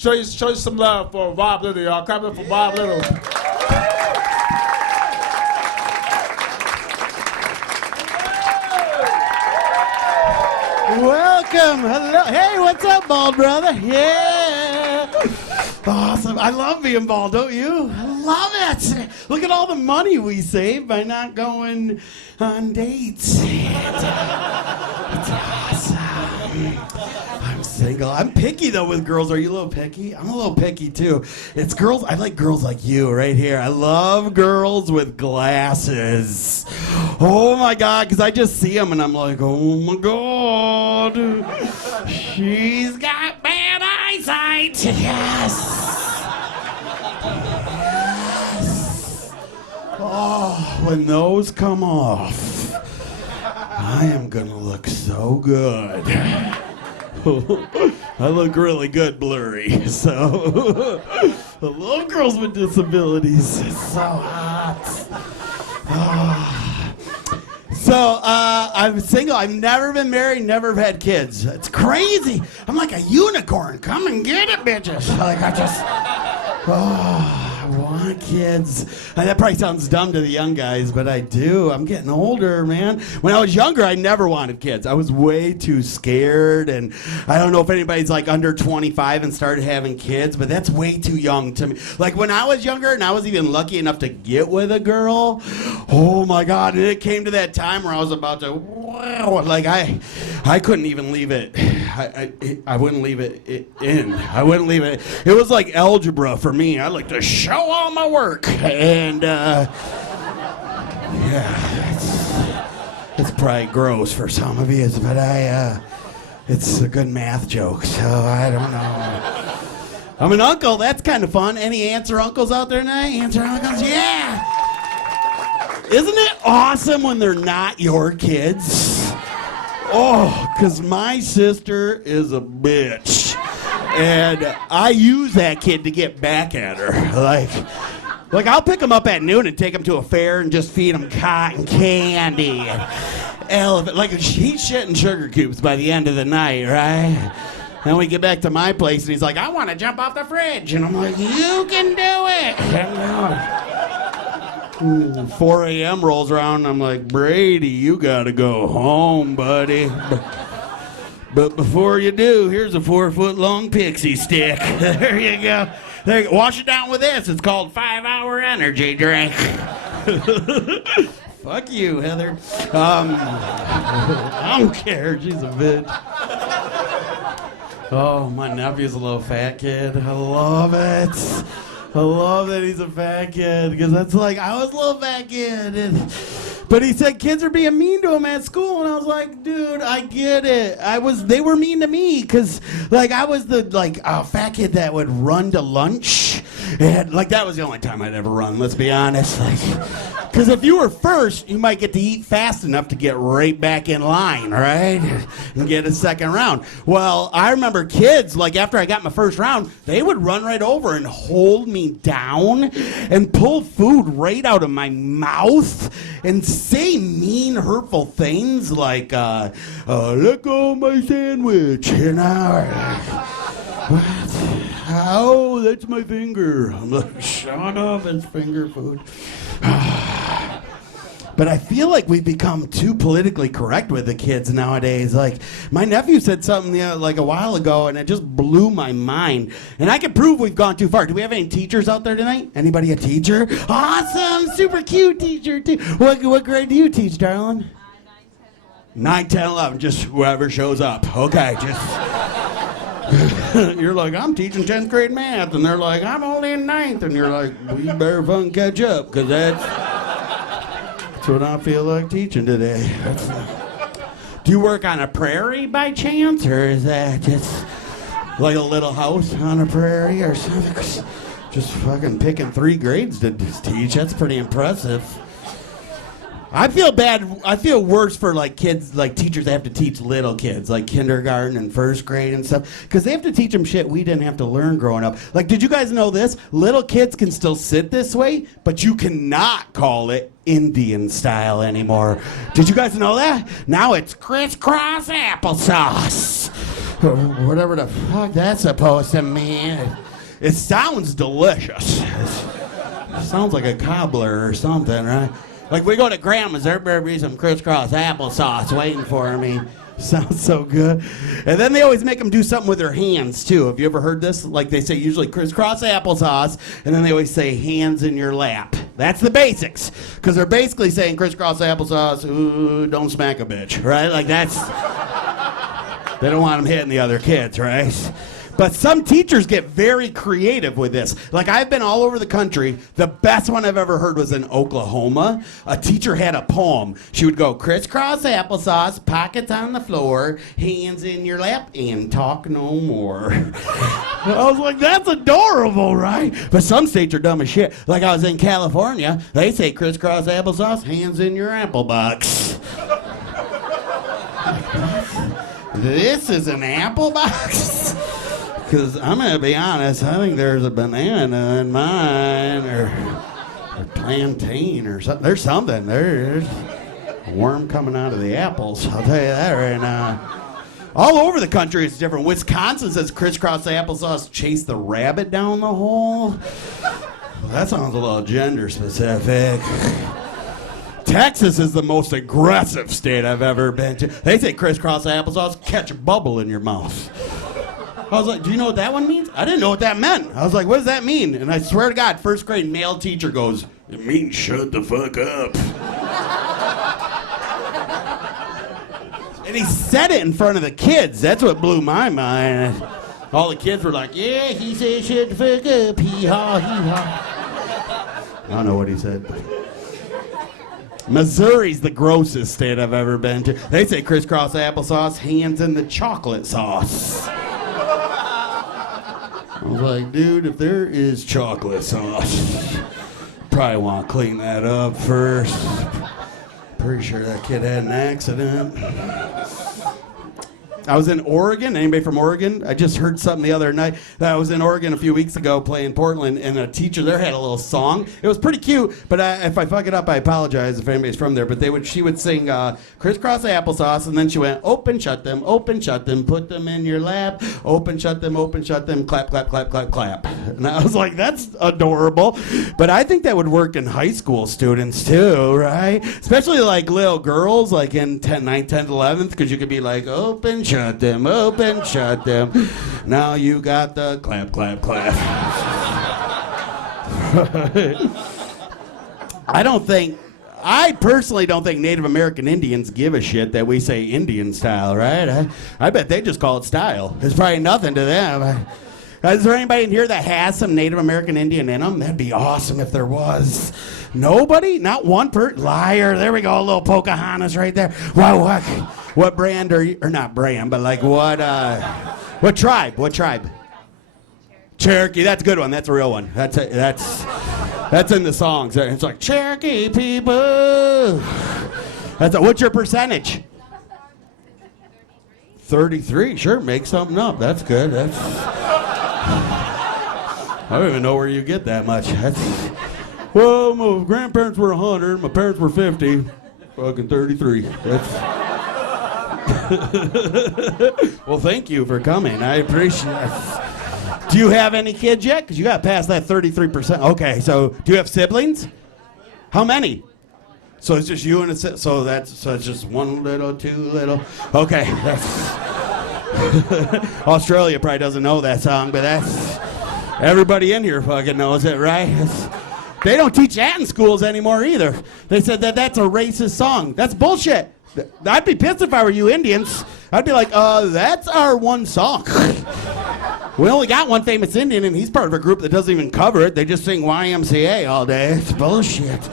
Show you some love for Bob Little, y'all. Clap it up for Bob Little. Welcome. Hello. Hey, what's up, bald brother? Yeah. Awesome. I love being bald, don't you? I love it. Look at all the money we save by not going on dates. It's awesome. I'm single. I'm picky, though, with girls. Are you a little picky? I'm a little picky, too. It's girls. I like girls like you right here. I love girls with glasses. Oh, my God, because I just see them, and I'm like, oh, my God. She's got bad eyesight. Yes. Oh, when those come off, I am gonna look so good. I look really good blurry, so I love girls with disabilities. It's so hot. So I'm single. I've never been married, never have had kids. It's crazy. I'm like a unicorn. Come and get it, bitches. Like I want kids. And that probably sounds dumb to the young guys, but I do. I'm getting older, man. When I was younger, I never wanted kids. I was way too scared, and I don't know if anybody's like under 25 and started having kids, but that's way too young to me. Like when I was younger and I was even lucky enough to get with a girl, oh my God, and it came to that time where I was about to, wow, like I couldn't even leave it. I wouldn't leave it in. I wouldn't leave it. It was like algebra for me. I like to show all my work, and yeah, it's probably gross for some of you, but it's a good math joke, so I don't know. I'm an uncle. That's kind of fun. Any aunts or uncles out there tonight? Aunts or uncles? Yeah. Isn't it awesome when they're not your kids? Oh, because my sister is a bitch. And I use that kid to get back at her. Like I'll pick him up at noon and take him to a fair and just feed him cotton candy and elephant. Like he's shitting sugar cubes by the end of the night, right? Then we get back to my place and he's like, I want to jump off the fridge. And I'm like, you can do it. 4 a.m. rolls around and I'm like, Brady, you gotta go home, buddy. But before you do, here's a 4-foot-long pixie stick. There you go. Wash it down with this. It's called 5-Hour Energy Drink. Fuck you, Heather. I don't care. She's a bitch. Oh, my nephew's a little fat kid. I love it. I love that he's a fat kid, because that's like, I was a little fat kid. But he said kids are being mean to him at school, and I was like, dude, I get it. They were mean to me, because like I was the fat kid that would run to lunch, and like that was the only time I'd ever run. Let's be honest, because if you were first, you might get to eat fast enough to get right back in line, right, and get a second round. Well, I remember kids, like after I got my first round, they would run right over and hold me down and pull food right out of my mouth and say mean, hurtful things like, let go of my sandwich, you know, what? Oh, that's my finger. I'm like, shut up, it's finger food. But I feel like we've become too politically correct with the kids nowadays. Like, my nephew said something like a while ago, and it just blew my mind. And I can prove we've gone too far. Do we have any teachers out there tonight? Anybody a teacher? Awesome, super cute teacher, too. What grade do you teach, darling? 9, 10, 11, just whoever shows up. Okay, just... You're like, I'm teaching 10th grade math, and they're like, I'm only in 9th, and you're like, well, you better fucking catch up, because that's what I feel like teaching today. Do you work on a prairie by chance, or is that just like a little house on a prairie or something? Just fucking picking 3 grades to teach, that's pretty impressive. I feel bad. I feel worse for like kids, like teachers that have to teach little kids, like kindergarten and first grade and stuff, because they have to teach them shit we didn't have to learn growing up. Like, did you guys know this? Little kids can still sit this way, but you cannot call it Indian style anymore. Did you guys know that? Now it's crisscross applesauce. Whatever the fuck that's supposed to mean. It sounds delicious. It sounds like a cobbler or something, right? Like we go to Grandma's, there better be some crisscross applesauce waiting for me. Sounds so good. And then they always make them do something with their hands, too. Have you ever heard this? Like they say usually crisscross applesauce, and then they always say hands in your lap. That's the basics. Because they're basically saying crisscross applesauce, ooh, don't smack a bitch, right? Like that's... They don't want them hitting the other kids, right? But some teachers get very creative with this. Like I've been all over the country. The best one I've ever heard was in Oklahoma. A teacher had a poem. She would go, crisscross applesauce, pockets on the floor, hands in your lap, and talk no more. I was like, that's adorable, right? But some states are dumb as shit. Like I was in California, they say crisscross applesauce, hands in your apple box. This is an apple box? Because I'm going to be honest, I think there's a banana in mine, or plantain, or something. There's something. There's a worm coming out of the apples. I'll tell you that right now. All over the country it's different. Wisconsin says crisscross applesauce, chase the rabbit down the hole. Well, that sounds a little gender specific. Texas is the most aggressive state I've ever been to. They say crisscross applesauce, catch a bubble in your mouth. I was like, do you know what that one means? I didn't know what that meant. I was like, what does that mean? And I swear to God, first grade male teacher goes, it means shut the fuck up. And he said it in front of the kids. That's what blew my mind. All the kids were like, yeah, he said shut the fuck up, hee-haw, hee-haw. I don't know what he said. Missouri's the grossest state I've ever been to. They say crisscross applesauce, hands in the chocolate sauce. I was like, dude, if there is chocolate sauce, probably want to clean that up first. Pretty sure that kid had an accident. I was in Oregon. Anybody from Oregon? I just heard something the other night. I was in Oregon a few weeks ago playing Portland, and a teacher there had a little song. It was pretty cute, but if I fuck it up, I apologize if anybody's from there. But she would sing crisscross applesauce, and then she went, open, shut them, put them in your lap, open, shut them, clap, clap, clap, clap, clap. And I was like, that's adorable. But I think that would work in high school students too, right? Especially like little girls, like in 9th, 10th, 11th, because you could be like, open, shut them, open, shut them. Now you got the clap, clap, clap. I personally don't think Native American Indians give a shit that we say Indian style, right? I bet they just call it style. There's probably nothing to them. Is there anybody in here that has some Native American Indian in them? That'd be awesome if there was. Nobody? Not one liar. There we go, a little Pocahontas right there. Wow, what brand are you, or not brand, but like what tribe? What tribe? Cherokee. That's a good one. That's a real one. That's in the songs. It's like Cherokee people. What's your percentage? 33. Sure, make something up. That's good. I don't even know where you get that much. Well, my grandparents were 100, my parents were 50, fucking 33. Well, thank you for coming. I appreciate it. Do you have any kids yet? Because you got past that 33%. Okay, so do you have siblings? How many? So it's just you and so it's just one little, two little. Okay, Australia probably doesn't know that song, but everybody in here fucking knows it, right? They don't teach that in schools anymore either. They said that's a racist song. That's bullshit. I'd be pissed if I were you Indians. I'd be like, that's our one song. We only got one famous Indian, and he's part of a group that doesn't even cover it. They just sing YMCA all day. It's bullshit.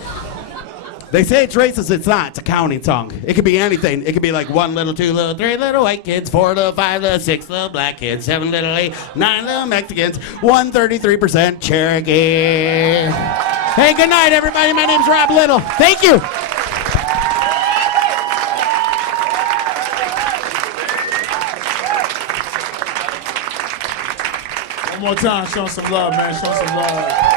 They say it's racist. It's not. It's a counting song. It could be anything. It could be like 1 little, 2 little, 3 little white kids, 4 little, 5 little, 6 little black kids, 7 little, 8, 9 little Mexicans, 133% Cherokee. Hey, good night, everybody. My name's Rob Little. Thank you. One more time, show some love, man. Show some love.